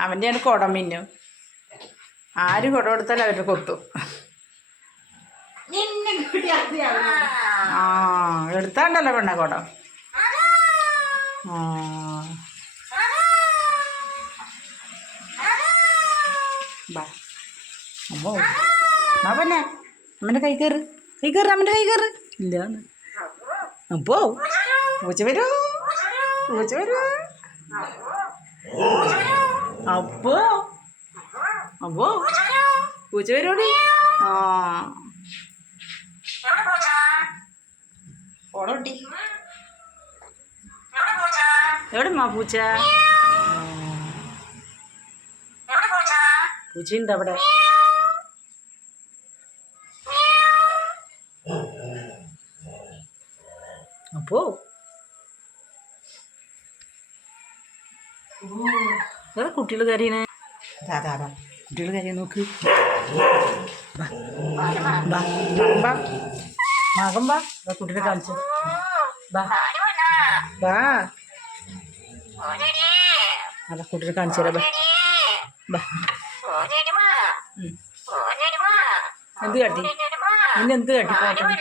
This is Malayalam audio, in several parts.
അവന്റെയാണ് കുടം മിന്നു. ആര് കുടം കൊടുത്താലും അവരുടെ കൊത്തും. ആ. എടുത്താണ്ടല്ലോ പെണ്ണ കുടം. ആ. ബാ. അമ്മോ. ബാ പിന്നെ അമ്മന്റെ കൈ കയറ് കൈ കയറ് അമ്മന്റെ കൈ കയറ് ഇല്ല അപ്പോ പൂച്ച വരൂ. പൂച്ച വരൂ. അപ്പോ? അപ്പോ? പൂച്ച വരൂടി ആ. ഓടോട്ടി. എവിടെ മാ പൂച്ച പൂച്ചയുണ്ട് അവിടെ. അപ്പോ? എവിടെ കുട്ടികൾ കരയണേ? അതാ അതാ കുട്ടികൾ കരയാൻ നോക്ക്. മകം ബാ. കുട്ടികളെ കാണിച്ചു. ബാ ബാ അതാ കുട്ടികളെ കാണിച്ചു തരാം. ബാ. എന്ത് കാട്ടി? നിന്നെ എന്ത് കാട്ടി? പോട്ടെ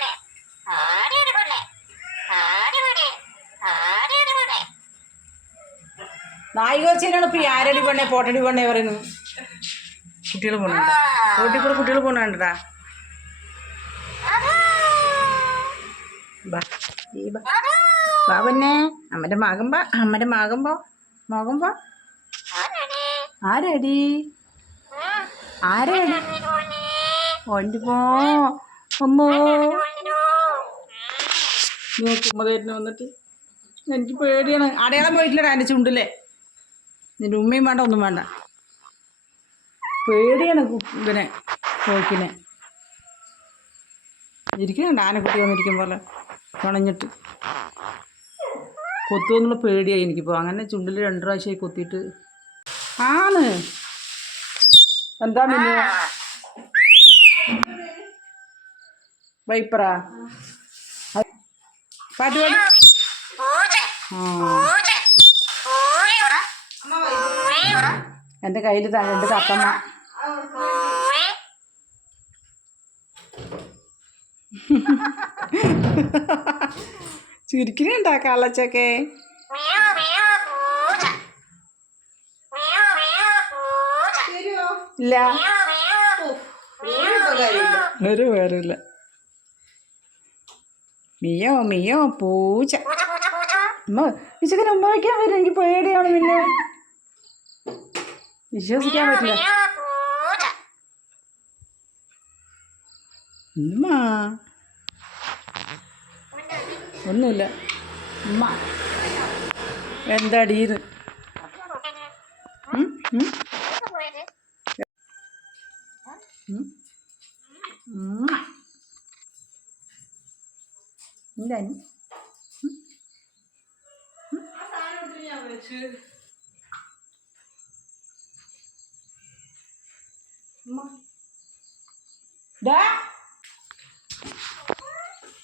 നായിക വെച്ചാണ് ഇപ്പൊ ആരടി പെണ്ണെ പോട്ടടി പെണ്ണെ പറയുന്നു കുട്ടികൾ പോണുണ്ട്? റോട്ടിൽ കൂടെ കുട്ടികൾ പോണണ്ടാ? ബാബന്നെ അമ്മന്റെ ബാ. അമ്മന്റെ മോകുമ്പോ മകൻ ബാ അമ്മന്റെ മകൻ പോ മകൻ പോ. ആരടി? ആരടി? ഓണ്ടി പോ. അമ്മോ. നോക്കുമ്പോ വന്നിട്ട്. എനിക്ക് പേടിയാണ്. അടയാളം പോയിട്ടില്ലടാ എന്റെ ചുണ്ടിലെ. നിന്റെ ഉമ്മയും വേണ്ട ഒന്നും വേണ്ട. പേടിയാണ് ഇവനെ കോക്കിനെ. ഇരിക്കുന്നുണ്ട് ആനക്കുട്ടി വന്നിരിക്കും പോലെ കുണഞ്ഞിട്ട് കൊത്തുമെന്നുള്ള പേടിയായി എനിക്കിപ്പോൾ അങ്ങനെ ചുണ്ടിൽ രണ്ട് പ്രാവശ്യമായി കൊത്തിയിട്ട്. ആണ് എന്താ പിന്നെ വൈപ്പറ? പാട്ട് പാടി ആ. എന്റെ കയ്യിൽ രണ്ട് കപ്പമ്മ. ചുരുക്കിനുണ്ടാ കള്ളച്ചൊക്കെ ഇല്ല. ഒരു വേറില്ല പേരില്ല. മിയോ മിയോ പൂച്ച ഉമ്മ ഇച്ചക്കന് ഉമ്മ വയ്ക്കാൻ വരും. എനിക്ക് പേടിയാണ് പിന്നെ. വിശ്വസിക്കാൻ പറ്റില്ല ഉമ്മാ ഒന്നുമില്ല. ഉമ്മ. എന്താടി ഇത്? ഉം, ഉം. ഉമ്മ. എന്താ നീ? ഡാ.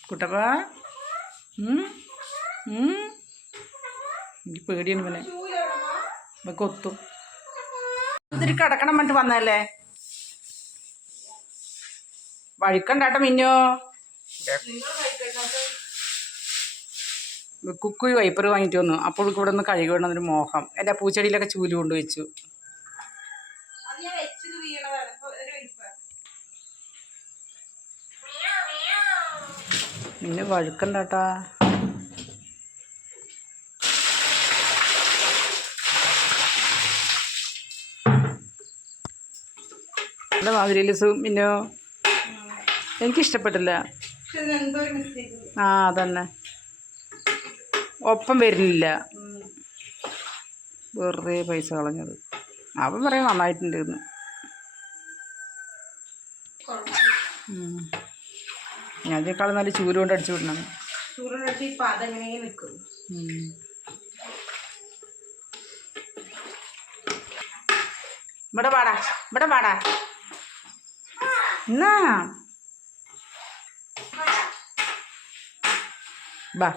കുട്ടപ്പ? എനിക്ക് പേടിയാണ് പിന്നെ ഇപ്പൊ കൊത്തും ഇതിരി കിടക്കണം പറഞ്ഞിട്ട് വന്നല്ലേ വഴിക്കണ്ടാട്ട മിന്നോ. കുക്കുയി വൈപ്പർ വാങ്ങിയിട്ട് വന്നു. അപ്പോൾ ഇവിടെ നിന്ന് കഴുകി വിടണമെന്നൊരു മോഹം. എന്റെ പൂച്ചെടിയിലൊക്കെ ചൂൽ കൊണ്ട് പിന്നെ വഴുക്കണ്ടാട്ടാ. എന്റെ മാതിരിയിൽ മിന്നോ? എനിക്കിഷ്ടപ്പെട്ടില്ല. ആ അതന്നെ. ഒപ്പം വരുന്നില്ല. വെറുതെ പൈസ കളഞ്ഞത്. അവൻ പറയാം നന്നായിട്ടുണ്ട് എന്ന്. ഉം. ഞാൻ ഇതിനേക്കാളും നല്ല ചൂര് കൊണ്ട് അടിച്ചു വിടണം. ചൂടിനടുത്ത് ഇപ്പൊ അതെങ്ങനെ നിൽക്കും ഉം. ഇവിടെ പാടാ ഇവിടെ പാടാ. എന്നാ? ബാ.